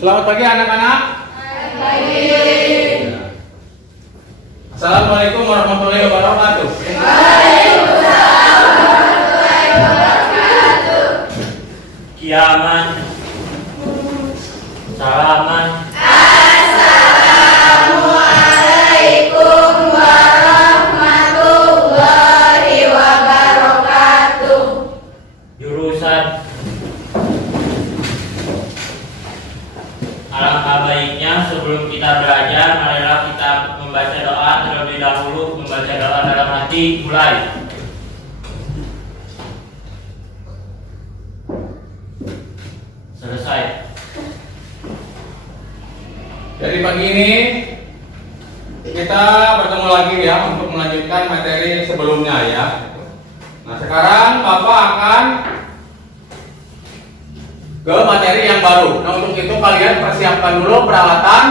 Selamat pagi anak-anak. Pagi. Assalamualaikum warahmatullahi wabarakatuh. Waalaikumsalam warahmatullahi wabarakatuh. Kiaman, salaman. Assalamualaikum warahmatullahi wabarakatuh. Jurusan. Alangkah baiknya sebelum kita belajar, marilah kita membaca doa terlebih dahulu. Membaca doa dalam hati, mulai. Selesai. Jadi pagi ini kita bertemu lagi ya untuk melanjutkan materi sebelumnya ya. Nah sekarang Bapak akan ke materi yang baru. Nah untuk itu kalian persiapkan dulu peralatan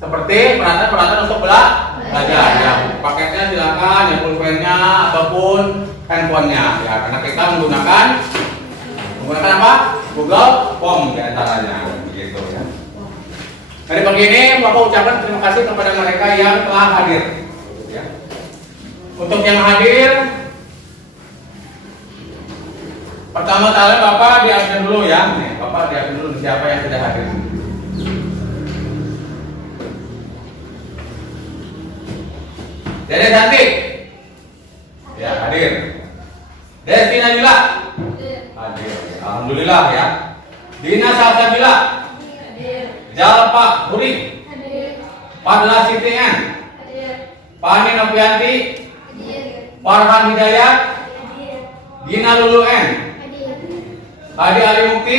seperti peralatan untuk belajar ya. Paketnya silakan, ya pulpennya ataupun handphonenya ya. Karena kita menggunakan apa? Google Form diantaranya gitu ya. Hari pagi ini Bapak ucapkan terima kasih kepada mereka yang telah hadir ya. Untuk yang hadir, pertama-tama Bapak diabsen dulu ya. Nih, Bapak diabsen dulu siapa yang tidak hadir. Dede Cantik. Ya, hadir. Desti Najila. Hadir. Alhamdulillah ya. Dina Salsabila. Jalpa Huri. Padla Siti N. Pani Novianti. Farhan Hidayat. Gina Lulu N. Hadi Ali Mukti.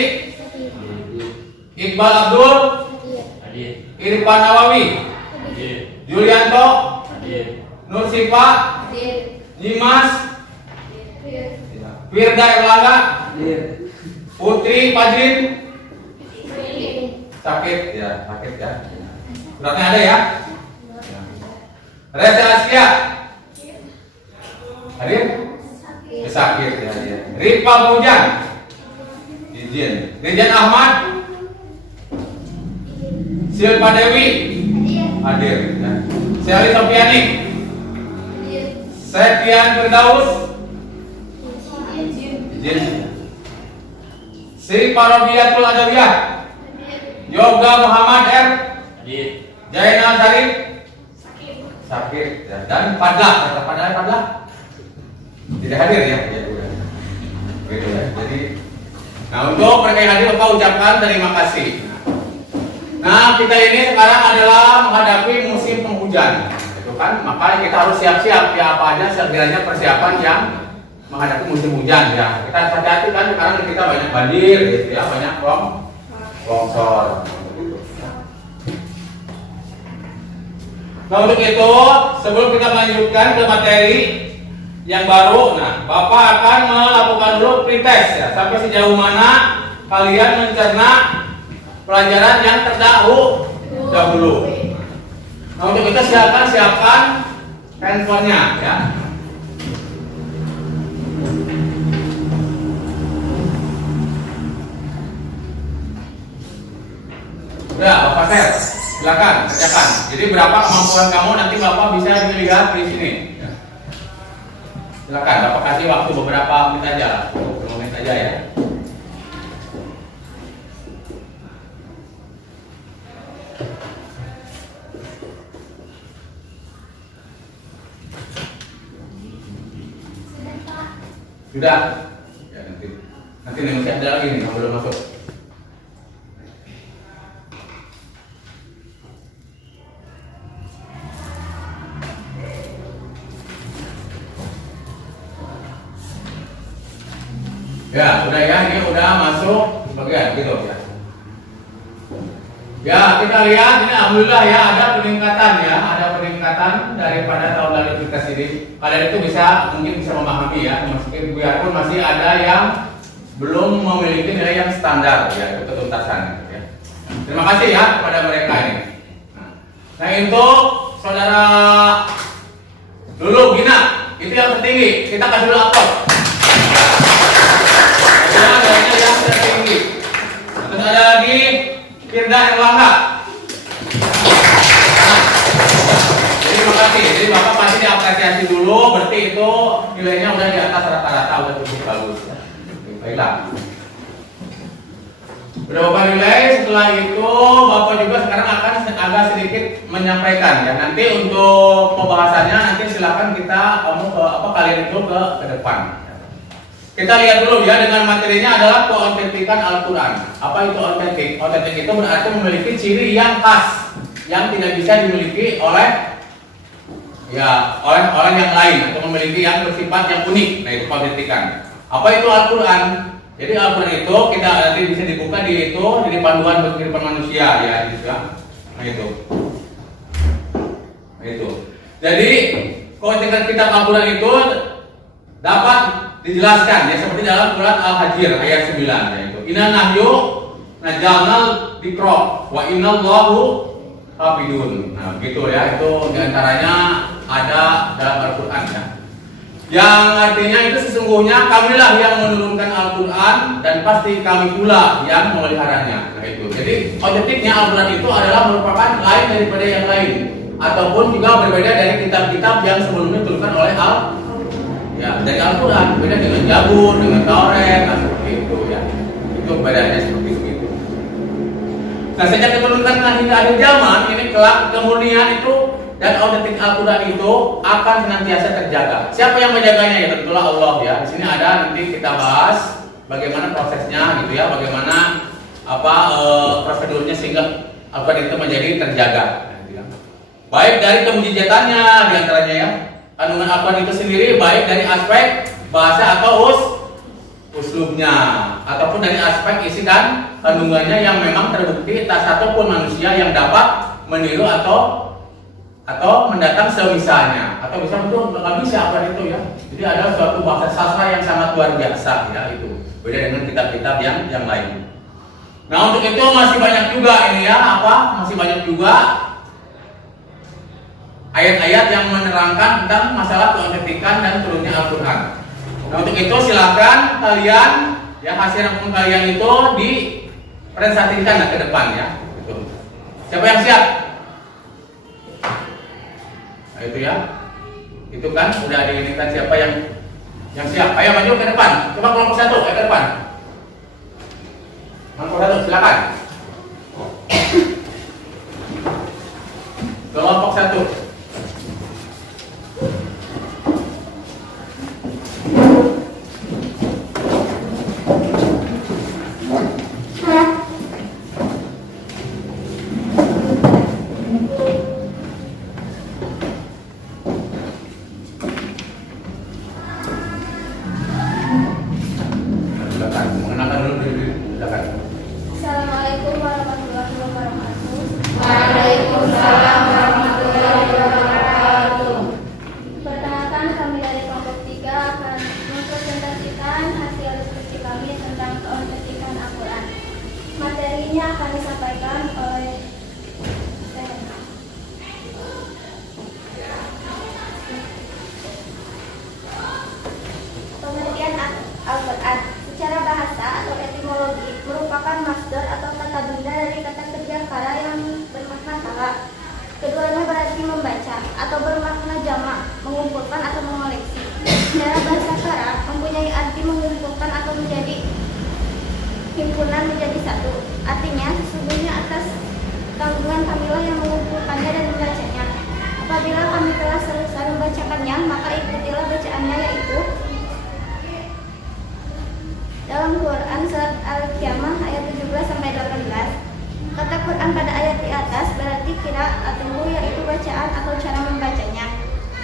Iqbal Abdul. Hadir. Irfan Nawawi. Hadir. Julianto. Hadir. Nur Sipa. Dimas. Firda Erlangga. Putri Fajrin. Sakit ya. Suratnya ada ya. Reza Askia. Hadir? Sakit ya. Rifa Hujan. Izin. Rijan Ahmad. Silpa Dewi. Hadir ya. Seli Sofiani. Septian Firdaus. Izin. Sri Parobiatul Adawiyah. Yoga Muhammad R. Hadir. Jainal Sarif. Sakit ya. Dan Padla. Padla tidak hadir ya. Gitu ya. Jadi nah untuk mereka yang hadir Bapak ucapkan terima kasih. Nah kita ini sekarang adalah menghadapi musim penghujan, itu kan, maka kita harus siap-siap ya apa aja sekiranya persiapan yang menghadapi musim hujan ya. Kita hati-hati kan sekarang kita banyak banjir gitu ya, banyak longsor. Nah untuk itu sebelum kita melanjutkan ke materi yang baru, nah Bapak akan melakukan dulu pretest ya, sampai sejauh mana kalian mencerna pelajaran yang terdahulu. Nah untuk itu siapkan handphonenya ya. Udah Bapak share, silakan kerjakan. Jadi berapa kemampuan kamu nanti Bapak bisa dilihat di sini. Silakan, Bapak kasih waktu beberapa menit aja, 20 menit aja ya. Sudah? Ya nanti masih ada lagi nih yang belum masuk. Ya, udah ya, ini udah masuk bagian gitu ya. Ya, kita lihat ini alhamdulillah ya ada peningkatan daripada tahun lalu kita sendiri. Kalian itu mungkin bisa memahami ya, meskipun biarpun masih ada yang belum memiliki nilai yang standar ya, itu ketuntasan ya. Terima kasih ya kepada mereka ini. Nah, untuk saudara Lulu Gina, itu yang tertinggi, kita kasih dulu aplaus. Yang tertinggi. Terus ada lagi Firda Erlangga. Jadi makasih. Jadi Bapak pasti diapresiasi dulu, berarti itu nilainya udah di atas rata-rata, udah cukup bagus. Baiklah. Udah Bapak nilai, setelah itu Bapak juga sekarang akan agak sedikit menyampaikan ya. Nanti untuk pembahasannya nanti silakan kita kalian itu ke depan. Kita lihat dulu ya, dengan materinya adalah keautentikan Al-Quran. Apa itu autentik? Autentik itu berarti memiliki ciri yang khas yang tidak bisa dimiliki oleh orang yang lain atau memiliki yang bersifat yang unik. Nah itu keautentikan. Apa itu Al-Quran? Jadi Al-Quran itu kita nanti bisa dibuka di panduan kehidupan manusia ya gitu ya. Nah itu. Jadi keautentikan kitab Al-Quran itu dapat dijelaskan ya seperti dalam surat Al-Hajr ayat 9 yaitu inna nahyu najalnal dzikra wa innallahu hafidun. Nah begitu ya, itu diantaranya ada dalam Al-Quran ya. Yang artinya itu sesungguhnya kamilah yang menurunkan Al-Quran dan pasti kami pula yang memeliharanya. Nah itu. Jadi autentiknya Al-Quran itu adalah merupakan lain daripada yang lain ataupun juga berbeda dari kitab-kitab yang sebelumnya dituliskan oleh dari Al-Quran, beda dengan Zabur, dengan Taurat, seperti itu ya. Itu bedanya seperti itu. Nah sejak diturunkan hingga akhir zaman ini kelak kemurnian itu dan autentik Al-Quran itu akan senantiasa terjaga. Siapa yang menjaganya? Ya tentulah Allah ya. Di sini ada nanti kita bahas bagaimana prosesnya gitu ya, bagaimana prosedurnya sehingga Al-Quran itu menjadi terjaga. Baik dari kemujizatannya diantaranya ya. Kandungan Al-Quran itu sendiri baik dari aspek bahasa atau uslubnya ataupun dari aspek isi dan kandungannya yang memang terbukti tak satu pun manusia yang dapat meniru atau mendatang semisalnya atau bisa betul nggak bisa Al-Quran itu ya. Jadi ada suatu bahasa sastra yang sangat luar biasa ya itu beda dengan kitab-kitab yang lain. Nah untuk itu masih banyak juga ini ya masih banyak juga ayat-ayat yang menerangkan tentang masalah keautentikan dan turunnya Al-Quran. Nah untuk itu silakan kalian ya hasil rangkuman kalian itu dipresentasikan ke depan ya. Gitu. Siapa yang siap? Nah itu ya. Itu kan sudah diinginkan siapa yang siap. Ayo maju ke depan. Coba kelompok 1 ke depan. Kelompok 1 silakan. Kelompok 1. Assalamualaikum warahmatullahi wabarakatuh. Waalaikumsalam warahmatullahi wabarakatuh. Perkenalkan, kami dari kelompok 3 akan mempresentasikan hasil diskusi kami tentang keautentikan Al-Quran. Materinya akan disampaikan oleh pengertian Al-Quran. Secara bahasa atau etimologi merupakan masdar atau kata benda dari kata kerja kara yang bermakna kara. Keduanya berarti membaca atau bermakna jamak, mengumpulkan atau mengoleksi. Secara bahasa kara mempunyai arti mengumpulkan atau menjadi himpunan menjadi satu. Artinya sesungguhnya atas kandungan kamilah yang mengumpulkannya dan membacanya. Apabila kami telah selesai membacakannya, maka ikutilah bacaannya, yaitu dalam Quran surat Al-Qiyamah ayat 17-18. Kata Quran pada ayat di atas berarti qiraatuhu, yaitu bacaan atau cara membacanya.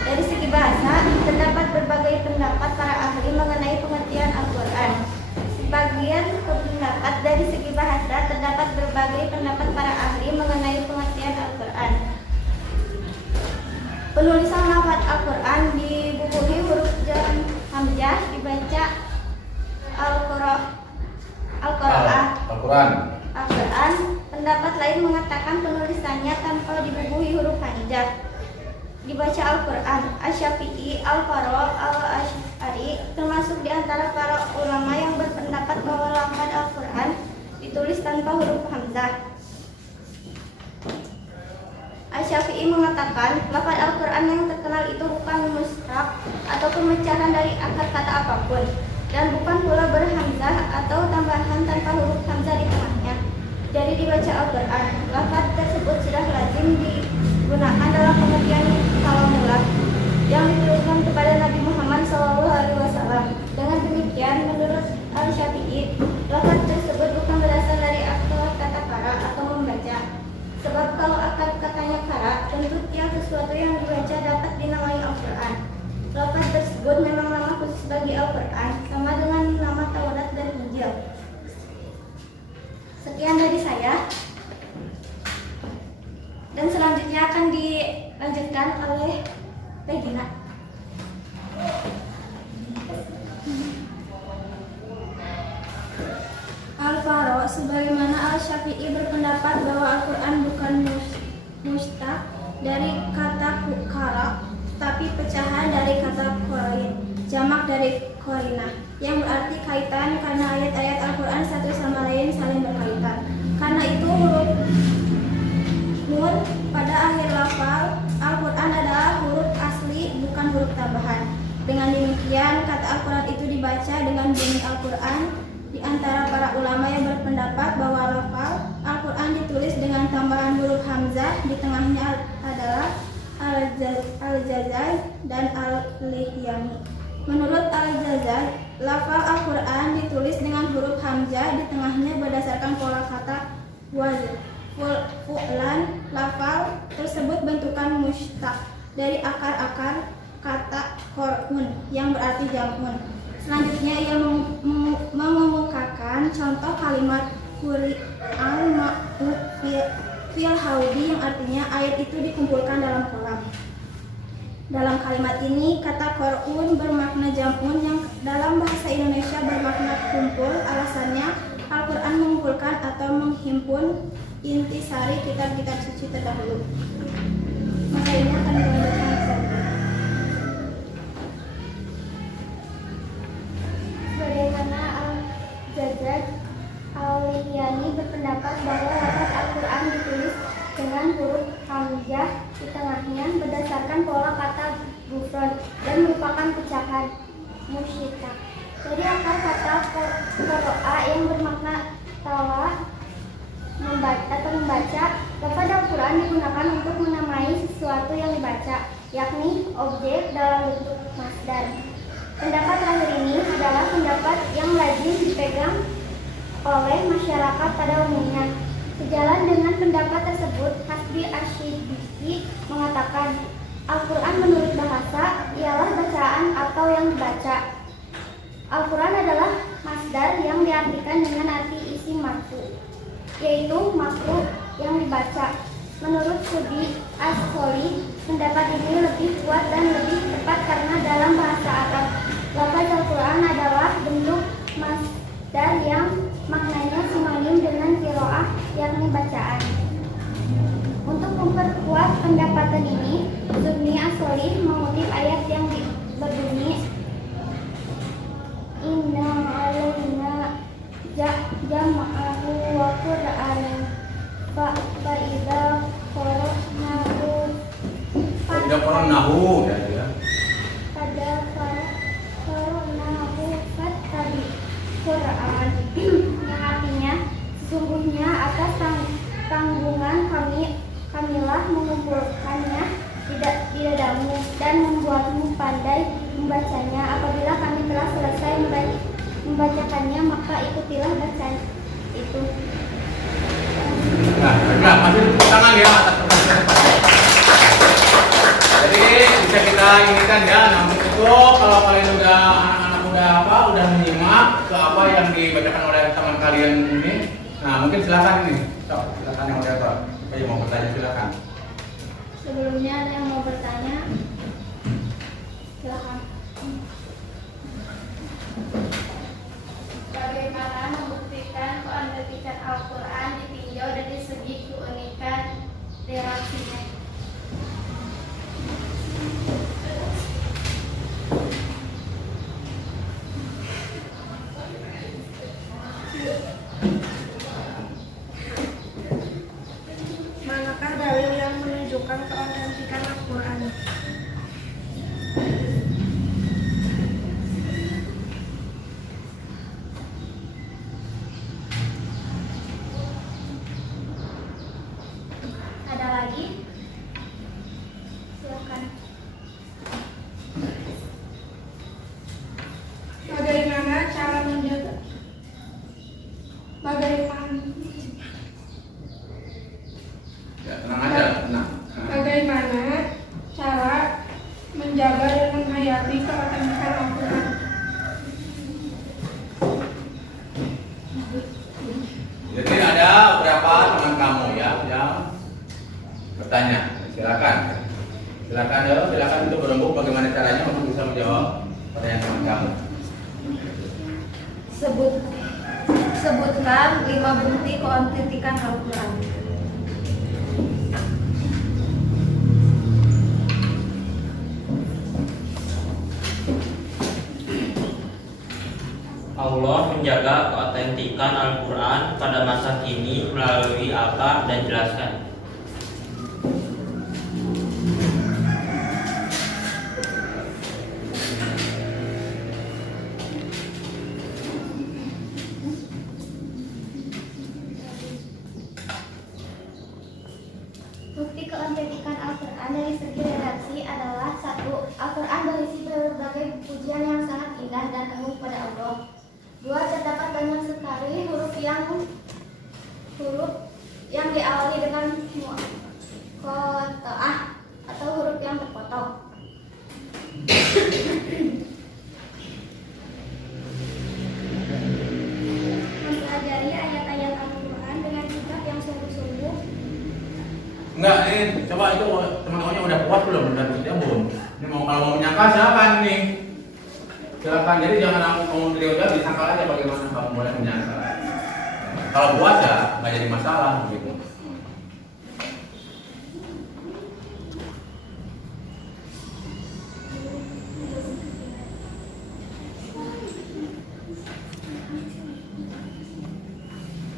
Dari segi bahasa, terdapat berbagai pendapat para ahli mengenai pengertian Al-Quran. Sebagian pendapat dari segi bahasa, terdapat berbagai pendapat para ahli mengenai pengertian Al-Quran. Penulisan lafaz Al-Quran dibubuhi huruf jan hamzah, dibaca Al-Quran. Pendapat lain mengatakan penulisannya tanpa dibubuhi huruf hamzah, dibaca Al-Quran. Asy-Syafi'i, Al-Faro, Al-Asy'ari termasuk di antara para ulama yang berpendapat bahwa lafaz Al-Quran ditulis tanpa huruf hamzah. Asy-Syafi'i mengatakan, lafaz Al-Quran yang terkenal itu bukan mushtaq atau pemecahan dari akar kata apapun, dan bukan pula berhamzah atau tambahan tanpa huruf hamzah di tengahnya. Jadi dibaca Al-Quran, lafaz tersebut sudah lazim digunakan dalam pengertian kalamullah yang ditujukan kepada Nabi Muhammad SAW. Dengan demikian, menurut Al-Syafi'i, lafaz tersebut bukan berasal dari akar kata qara atau membaca. Sebab kalau akar katanya qara, tentu tiap sesuatu yang dibaca dapat dinamai Al-Quran. Lafaz tersebut memang nama khusus bagi Al-Quran, sama dengan nama Taurat dan Injil. Sekian dari saya. Dan selanjutnya akan dilanjutkan oleh Regina. Al-Faro, sebagaimana Al-Syafi'i berpendapat bahwa Al-Quran bukan mushtaq dari kata qara, tapi pecahan dari kata qarin, jamak dari qarinah, yang berarti kaitan karena ayat-ayat Al-Quran satu sama lain saling berkaitan. Karena itu huruf nun pada akhir lafal Al-Quran adalah huruf asli, bukan huruf tambahan. Dengan demikian, kata Al-Quran itu dibaca dengan bunyi Al-Quran. Di antara para ulama yang berpendapat bahwa lafal Al-Quran ditulis dengan tambahan huruf hamzah, di tengahnya adalah Al-Jazari dan Al-Lihyani. Menurut Al-Jazari, lafal Al-Quran ditulis dengan huruf hamzah, di tengahnya berdasarkan pola kata wazn. Fu'lan, lafal tersebut bentukan mushtaq dari akar-akar kata qur'un yang berarti jamun. Selanjutnya ia mengemukakan contoh kalimat Qur'an ma'u fil haudi yang artinya air itu dikumpulkan dalam kolam. Dalam kalimat ini kata qur'un bermakna jamun yang dalam bahasa Indonesia bermakna kumpul. Alasannya Al-Quran mengumpulkan atau menghimpun intisari kitab-kitab suci terdahulu. Maka ini akan dilanjutkan selanjutnya. Sebagaimana Al-Jazari, Al-Lihyani berpendapat bahwa lafaz Al-Quran ditulis dengan huruf hamzah di tengahnya berdasarkan pola kata gufron dan merupakan pecahan musyitak. Jadi akar kata qira'a yang bermakna tawa membaca, lafaz Al-Quran digunakan untuk menamai sesuatu yang dibaca, yakni objek dalam bentuk masdar. Pendapat terakhir ini adalah pendapat yang lazim dipegang oleh masyarakat pada umumnya. Sejalan dengan pendapat tersebut, Hasbi Asy-Syibisi mengatakan, Al-Quran menurut bahasa ialah bacaan atau yang dibaca. Al-Quran adalah masdar yang diartikan dengan arti isim marfu, yaitu makruh yang dibaca. Menurut Sudi As-Soli, pendapat ini lebih kuat dan lebih tepat karena dalam bahasa Arab, lafaz Al-Quran adalah bentuk masdar yang maknanya sinonim dengan qiraah, yakni bacaan. Untuk memperkuat pendapatan ini, Sudi As-Soli mengutip ayat yang berbunyi, Inna alaina jam'ahu wa qur'ana fa'idha qara'nahu pada qara'nahu fattabi Qur'an yang artinya sesungguhnya atas tanggungan kamilah mengumpulkannya di dadamu dan membuatmu pandai membacanya. Apabila kami telah selesai membacakannya, maka ikutilah bacaan itu. Nah, masih tangan ya atas pertanyaan. Jadi bisa kita inikan ya, namun itu kalau kalian anak-anak udah menyimak ke apa yang dibacakan oleh teman kalian ini. Nah, mungkin silakan ini. Silakan yang moderator. Siapa yang mau bertanya silakan. Sebelumnya ada yang mau bertanya? Silakan. Bagaimana membuktikan keautentikan Al-Quran ditinjau dari segi keunikan redaksinya? Manakah dalil yang menunjukkan Sebutkan 5 bukti keautentikan Al-Quran. Allah menjaga keautentikan Al-Quran pada masa kini melalui apa dan jelaskan. Bukti keautentikan Al-Quran dari segi redaksi adalah: 1. Al-Quran berisi berbagai pujian yang sangat indah dan agung pada Allah. 2. Terdapat banyak sekali huruf yang diawali dengan muqatta'ah atau huruf yang terpotong. Mempelajari ayat-ayat Al-Quran dengan sikap yang sungguh-sungguh. Enggak, ini coba itu teman-temannya udah puas belum? Udah belum? Ini kalau mau menyangka silakan nih. Silakan, jadi jangan aku ngomong video aja, disangkal aja bagaimana kamu boleh menyangka. Kalau puas ya nggak jadi masalah gitu.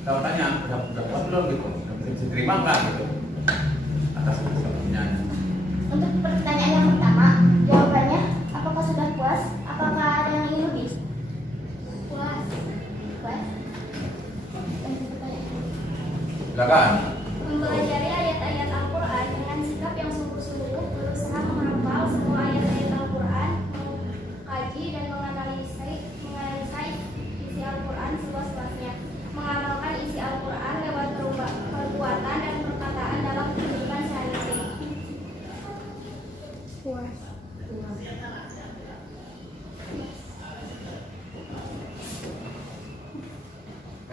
Kalau tanya, udah puas belum gitu? Udah bisa terima nggak gitu? Atas pertanyaannya. Untuk pertanyaan yang pertama, jawabannya apakah sudah puas? Apakah ada yang ingin lebih? Puas. Puas. Silakan. Mempelajari ayat-ayat Al-Quran dengan sikap yang sungguh-sungguh, berusaha menghafal semua ayat-ayat Al-Quran, mengkaji dan menganalisa isi Al-Quran seluas-luasnya, mengamalkan isi Al-Quran lewat perbuatan dan perkataan dalam kehidupan sehari-hari. Puas.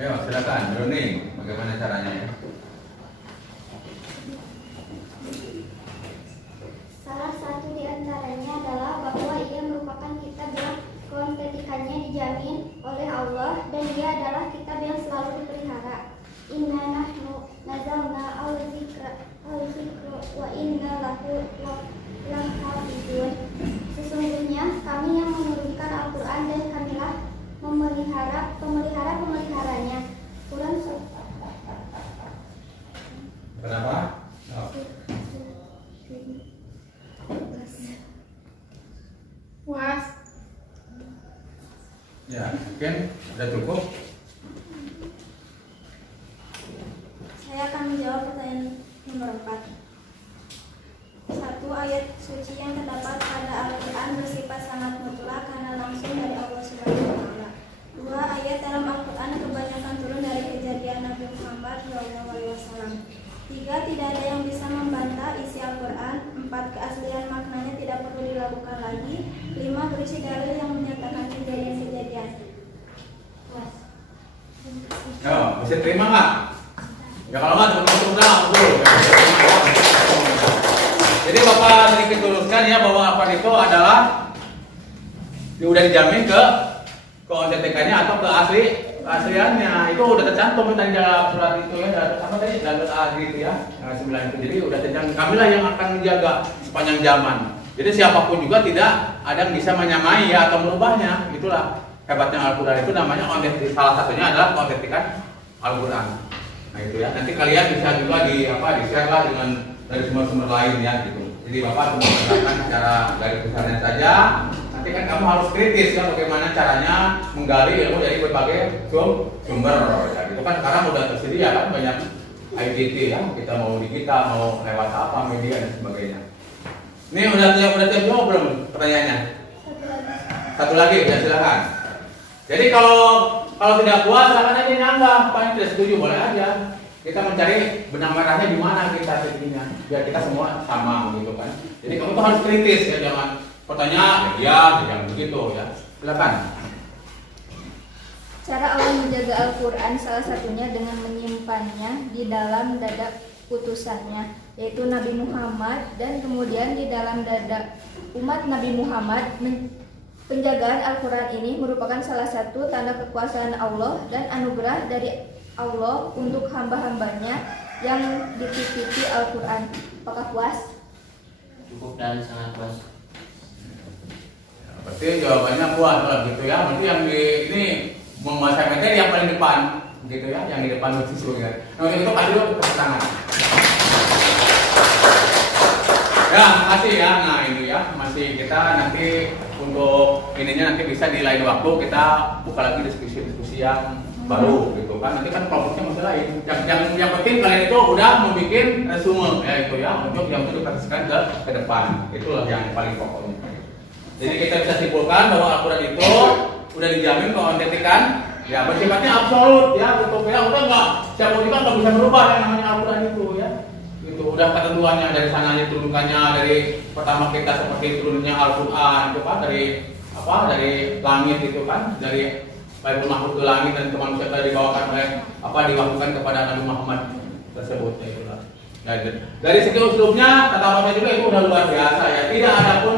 Ayo silakan, Brownie, bagaimana caranya ya? Salah satu di antaranya adalah bahwa ia merupakan kitab yang keautentikannya dijamin oleh Allah dan ia adalah kitab yang selalu dipelihara. Inna nahnu nazalna al-zikra wa inna lahu lahafizun. Sesungguhnya kami yang menurunkan Al-Quran dan kamilah pemeliharanya. Quran Kenapa? Puas. Ya, mungkin udah cukup. Saya akan menjawab pertanyaan nomor 4. 1. Ayat suci yang terdapat pada Al-Quran bersifat sangat mutlak karena langsung dari Allah Subhanahu wa Ta'ala. 2. Ayat dalam Al-Quran kebanyakan turun dari kejadian Nabi Muhammad SAW. 3. Tidak ada yang bisa membantah isi Al-Quran. 4. Keaslian maknanya tidak perlu dilakukan lagi. 5. Berisi dalil yang menyatakan kejadian-kejadian. puas. Yo, bisa terima nggak? Ya kalau nggak tepuk tangan dulu. Jadi Bapak sedikit luruskan ya bahwa apa itu adalah udah dijamin keautentikannya atau keasliannya itu udah tercantum tadi dalam surat itu ya, sama tadi dalam ahli itu ya, yang 9 itu. Jadi udah tercantum, kamilah yang akan menjaga sepanjang zaman. Jadi siapapun juga tidak ada yang bisa menyamai ya atau merubahnya. Itulah hebatnya Al-Quran, itu namanya autentik. Salah satunya adalah keautentikan Al-Quran. Nah itu ya, nanti kalian bisa juga di-share lah dengan dari sumber-sumber lain ya gitu. Jadi Bapak cuma menerangkan secara garis besarnya saja. Nanti kan kamu harus kritis ya bagaimana caranya menggali ilmu dari berbagai sumber ya gitu kan. Sekarang udah tersedia kan banyak ICT ya, kita mau digital, mau lewat apa media dan sebagainya. Ini udah siap jawab belum pertanyaannya? Satu lagi ya, silakan. Jadi kalau tidak puas silakan aja nyanggah, apa yang tidak setuju boleh aja. Kita mencari benang merahnya di mana kita jadinya, biar kita semua sama gitu kan. Jadi kamu tuh harus kritis ya, jangan pertanyaan ya jangan begitu ya. Silakan. Cara Allah menjaga Al-Quran salah satunya dengan menyimpannya di dalam dada utusannya, yaitu Nabi Muhammad, dan kemudian di dalam dada umat Nabi Muhammad Penjagaan Al-Quran ini merupakan salah satu tanda kekuasaan Allah dan anugerah dari Allah untuk hamba-hambanya yang dititipi Al-Quran. Apakah puas? Cukup dan sangat puas. Berarti jawabannya puas kalau gitu ya. Berarti yang di ini menguasai materi yang paling depan, gitu ya, yang di depan siswa ya. Nah, untuk itu kasih dulu tepuk tangan. Ya, makasih ya. Nah, itu ya, masih kita nanti untuk ininya nanti bisa di lain waktu kita buka lagi diskusi-diskusi yang baru gitu kan. Nanti kan kelompoknya masih lain. Yang penting kalian itu udah membuat resume ya itu ya untuk yang itu dipraktiskan ke depan. Itulah yang paling pokoknya. Jadi kita bisa simpulkan bahwa Al-Quran itu udah dijamin keautentikan ya bersifatnya absolut ya untuk ya udah nggak siapa juga nggak bisa berubah yang namanya Al-Quran itu ya. Itu udah ketentuannya dari sananya turunkannya dari pertama kita seperti turunnya Al-Quran itu kan dari langit itu kan dari Baitul Mahfuz ke langit dan ke manusia tadi dibawakan oleh diwahyukan kepada Nabi Muhammad tersebut ya itulah. Nah, dari segi usulnya kata Bapak juga itu udah luar biasa ya. Tidak ada pun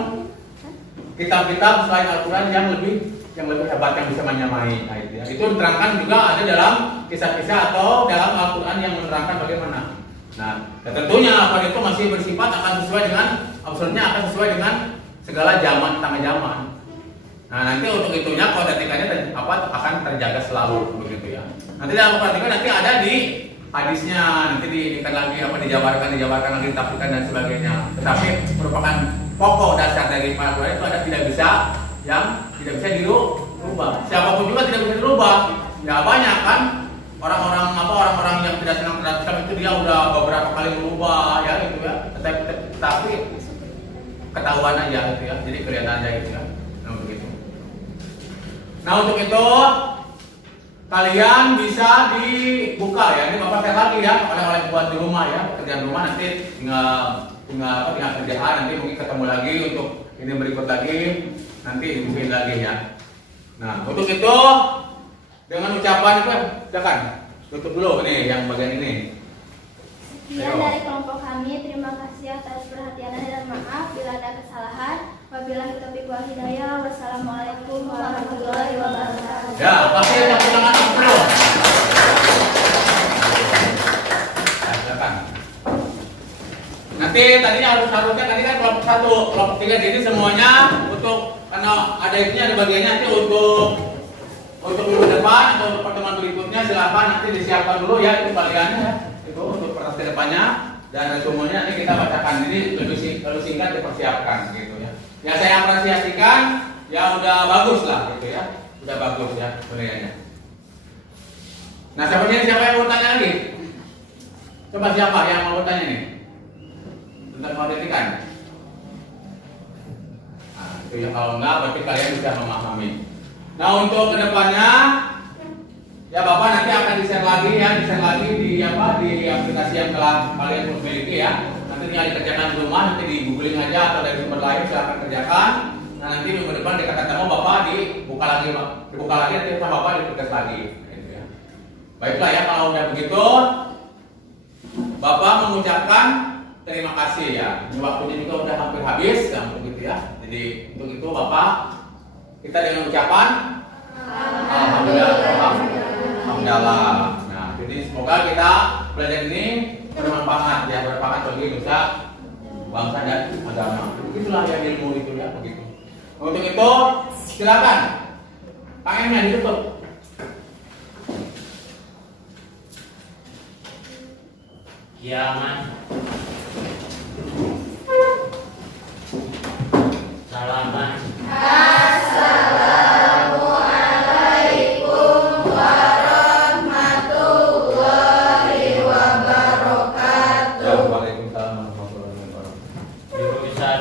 kitab-kitab selain Al-Quran yang lebih hebat yang bisa menyamai. Nah, itu ya. Itu diterangkan juga ada dalam kisah-kisah atau dalam Al-Quran yang menerangkan bagaimana. Nah, dan tentunya Al-Quran itu masih bersifat akan sesuai dengan absolutnya akan sesuai dengan segala zaman tangga zaman. Nah, nanti untuk itunya keautentikannya akan terjaga selalu begitu ya. Nanti dalam Al-Quran nanti ada di hadisnya, nanti diikat lagi dijabarkan lagi ditafsirkan dan sebagainya. Tetapi merupakan pokok dasar dari Al-Quran itu ada tidak bisa dirubah. Siapapun juga tidak bisa dirubah. Ya banyak kan orang-orang yang tidak senang terhadap Islam itu dia udah beberapa kali berubah ya gitu ya. Tapi ketahuan aja gitu ya. Jadi kelihatan aja gitu ya. Nah begitu. Nah untuk itu kalian bisa dibuka ya. Ini Bapak share lagi ya oleh buat di rumah ya. Pekerjaan rumah nanti tinggal kerjaan nanti mungkin ketemu lagi untuk ini berikut lagi nanti dibukuin lagi ya. Nah untuk itu dengan ucapan itu silakan tutup dulu nih yang bagian ini. Sekian dari kelompok kami, terima kasih atas perhatiannya dan maaf bila ada kesalahan. Wabillahi taufiq wal hidayah. Wassalamualaikum warahmatullahi wabarakatuh. Ya, pasti tepuk tangan dulu. Ya, silakan. Nanti tadinya harusnya tadi kan kelompok 1, kelompok 3 jadi semuanya untuk karena ada itunya ada bagiannya nanti untuk minggu depan atau untuk pertemuan berikutnya silakan nanti disiapkan dulu ya itu bagiannya ya. Itu untuk pertemuan depannya dan resumenya nanti kita bacakan ini lebih singkat dipersiapkan gitu ya. Ya saya apresiasikan ya udah bagus lah gitu ya. Udah bagus ya penilaiannya. Nah siapa yang mau tanya lagi? Coba siapa yang mau tanya nih? Tentang keautentikan. Nah, itu ya kalau enggak berarti kalian bisa memahami. Nah untuk kedepannya ya Bapak nanti akan di-share lagi di aplikasi yang telah kalian miliki ya. Nanti tinggal dikerjakan di rumah, nanti di googling aja atau dari sumber lain silahkan kerjakan. Nah nanti minggu depan ketemu Bapak dibuka lagi nanti sama Bapak ditugas lagi. Gitu ya. Baiklah ya kalau udah begitu, Bapak mengucapkan terima kasih ya. Waktunya juga udah hampir habis, ya, begitu ya. Jadi untuk itu Bapak kita dengan ucapan Alhamdulillah. Nah, jadi semoga kita belajar ini bermanfaat bagi nusa bangsa dan agama. Itulah yang ilmu itu ya begitu. Untuk itu silakan PM-nya ditutup. Kiamat. Salaman. Assalamualaikum warahmatullahi wabarakatuh. Waalaikumsalam warahmatullahi wabarakatuh. Jurusan